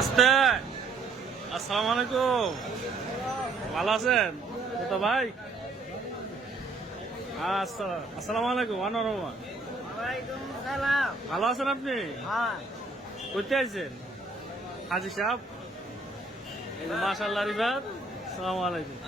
আস্তে। আসসালামু আলাইকুম। ভালো আছেন? তো ভাই? আচ্ছা আসসালামু আলাইকুম আনোয়ার রহমান। ভালো আছেন আপনি? হ্যাঁ। করতে আইছেন হাজি সাহেব? মাশাল্লাহ রিবাদ। আসসালামু আলাইকুম।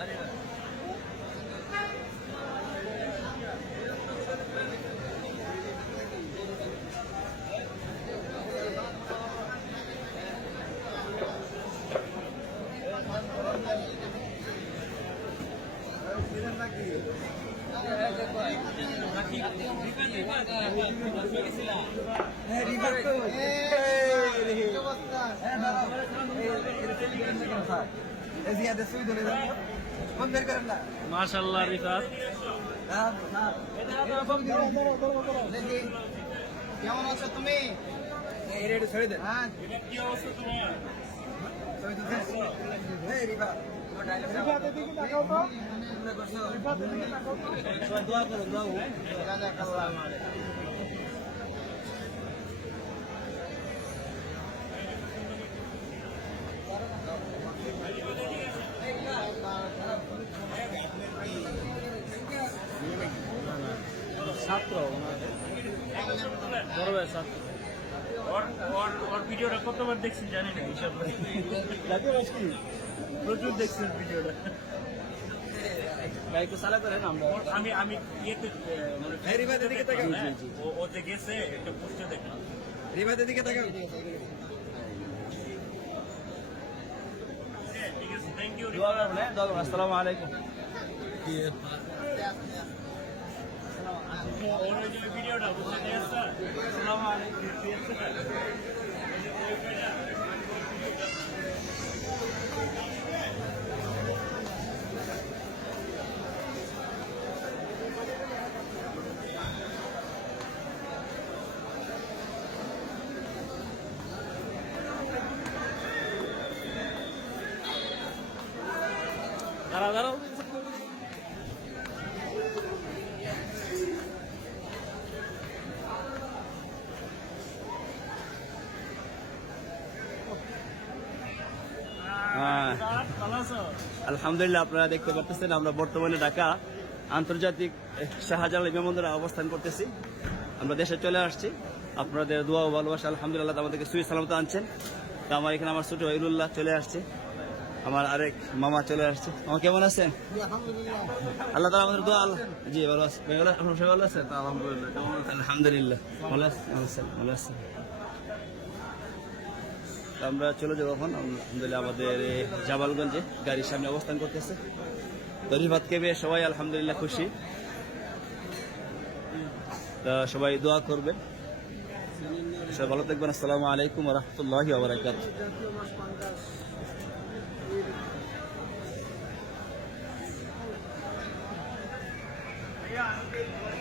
মাশাল্লাহ রিফাত। কেমন আছো তুমি? হ্যাঁ। কি অবস্থা তোমার। ছাত্র বড় ভাই ছাত্র। ভিডিওটা কতবার দেখছি জানি না হিসাব প্রচুর দেখছেন ভিডিওটা। ওর- আমি আমি ইয়েতে মানে এই দিকে তাকাও। হ্যাঁ, ও- যে গেছে একটা পোস্টে দেখলাম। রিবাদের দিকে তাকাও। হ্যাঁ, ঠিক আছে থ্যাংক ইউ আসসালামু আলাইকুম। ওর ওই যে ভিডিওটা বুঝতে আলাইকুম দাঁড়াও দাঁড়াও হ্যাঁ। ভালো আছো আলহামদুলিল্লাহ আপনারা দেখতে পাচ্ছেন আমরা বর্তমানে ঢাকা আন্তর্জাতিক শাহজালাল বিমানবন্দরে অবস্থান করতেছি। আমরা দেশে চলে আসছি। আপনাদের দোয়া ও ভালোবাসা আলহামদুলিল্লাহ আমাদেরকে সুই সালামত আনছেন। তো আমার এখানে আমার ছোট ইরুল্লাহ চলে আসছে। আমার আরেক মামা চলে আসছে। মামা কেমন আছেন? আল্লাহ তালা আমাদের দোয়া আল্লাহ জি ভালো আছে ভালো আছেন? আলহামদুলিল্লাহ আলহামদুলিল্লাহ। ভালো আছেন ভালো আছেন আছেন। আমরা চলে যাব এখন। আলহামদুলিল্লাহ আমাদের জামালগঞ্জে গাড়ির সামনে অবস্থান করতেছে। তো রিফাত কেবে সবাই আলহামদুলিল্লাহ খুশি। তা সবাই দোয়া করবে সবাই ভালো থাকবেন। আসসালামু আলাইকুম রহমতুল্লাহ বারাকাত Yeah.